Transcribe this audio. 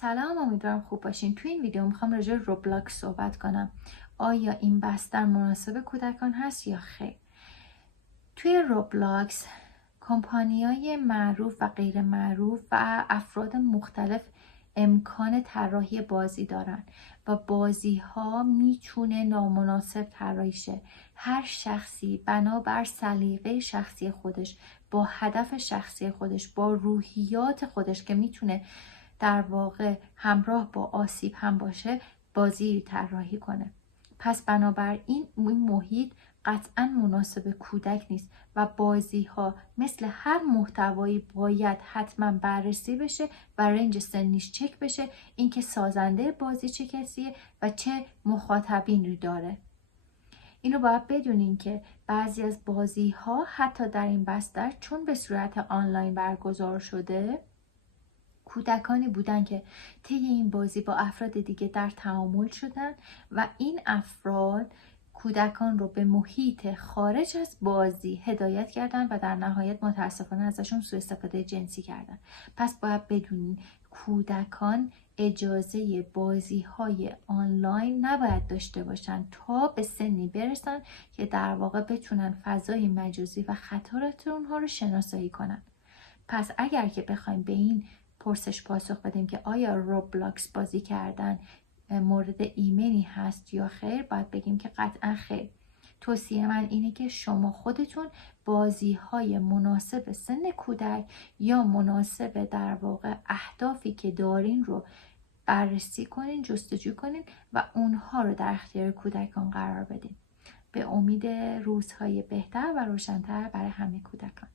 سلام، امیدوارم خوب باشین. توی این ویدیو میخوام راجع به روبلاکس صحبت کنم. آیا این بستر مناسب کودکان هست یا خیر؟ توی روبلاکس کمپانی‌های معروف و غیر معروف و افراد مختلف امکان طراحی بازی دارن و بازی ها میتونه نامناسب طراحی شه. هر شخصی بنابر سلیقه شخصی خودش، با هدف شخصی خودش، با روحیات خودش که میتونه در واقع همراه با آسیب هم باشه، بازی طراحی کنه. پس بنابراین این محیط قطعا مناسب کودک نیست و بازی ها مثل هر محتوایی باید حتما بررسی بشه و رنج سنیش چک بشه، اینکه سازنده بازی چه کسیه و چه مخاطبین رو داره. اینو باید بدونین که بعضی از بازی ها حتی در این بستر چون به صورت آنلاین برگزار شده، کودکانی بودن که طی این بازی با افراد دیگه در تعامل شدن و این افراد کودکان رو به محیط خارج از بازی هدایت کردن و در نهایت متاسفانه ازشون سوء استفاده جنسی کردن. پس باید بدونین کودکان اجازه بازی های آنلاین نباید داشته باشن تا به سنی برسن که در واقع بتونن فضای مجازی و خطرات اونها رو شناسایی کنن. پس اگر که بخوایم به این پرسش پاسخ بدیم که آیا روبلاکس بازی کردن مورد ایمنی هست یا خیر، باید بگیم که قطعا خیر. توصیه من اینه که شما خودتون بازی های مناسب سن کودک یا مناسب در واقع اهدافی که دارین رو بررسی کنین، جستجو کنین و اونها رو در اختیار کودکان قرار بدین. به امید روزهای بهتر و روشن‌تر برای همه کودکان.